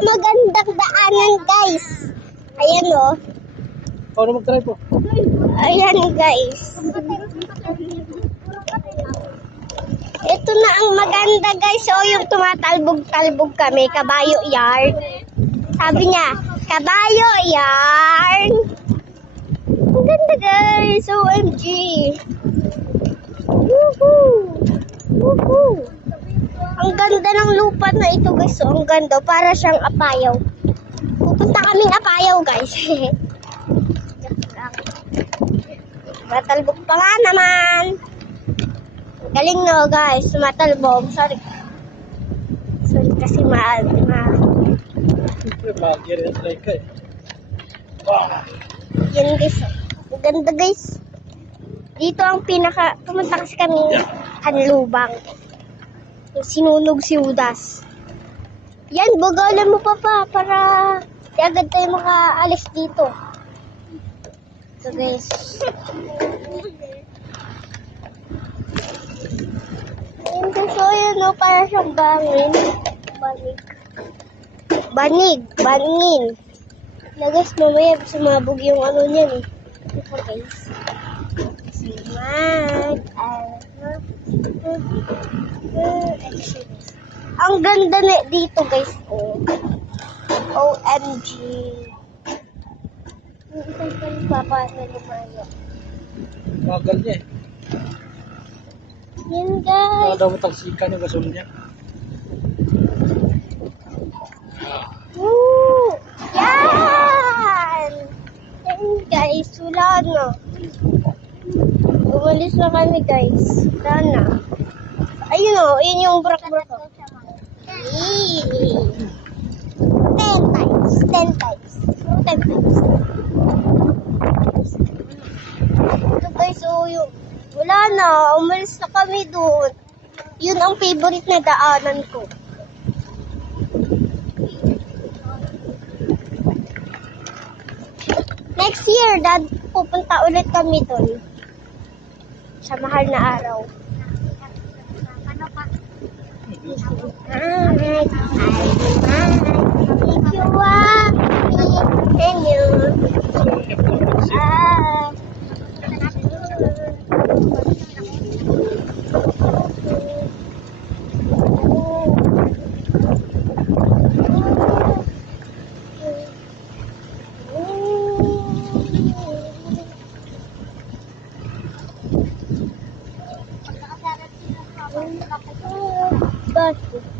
magandang daanan, guys. Ayan, oh. Paano mag-try po? Ayan, guys. Ito na ang maganda, guys. So, yung tumatalbog-talbog kami, kabayo yarn. Sabi niya, kabayo yarn. Ang ganda, guys. OMG. Woohoo! Woohoo! Ang ganda ng lupa na ito, guys. So, ang ganda. Para siyang Apayaw. Pupunta kaming Apayaw, guys. Matalbog pa nga naman. Galing, no, guys. Matalbog. Sorry kasi Mag-try ka eh. Wow. yan, guys. Ang ganda, guys. Dito ang pumunta kasi kami Kanlubang. Yung sinunog si Judas. Yan, bagalan mo pa para di agad tayo makaalis dito. So, guys. Ayan, guys. So, yun, no, para siyang bangin. Bangin. Na, guys, mamaya sumabog yung ano niyan, eh. Ito, guys. Ang ganda na dito, guys. Oh. OMG. Yung isang palipapa na lumayo. Magal niya eh. Yan, guys. Daw matagsikan yung gasol niya. Woo! Yan! Yan, guys. Wala na. Umalis na kami, guys. Wala na. Ayun, o. Yun yung brak-brak. 10 times. 10 times. Ito, guys. So, yung wala na. Umalis na kami doon. Yun ang favorite na daanan ko. Next year, Dad, pupunta ulit kami doon. Sa mahal na araw. If you want me, then you. Gosh.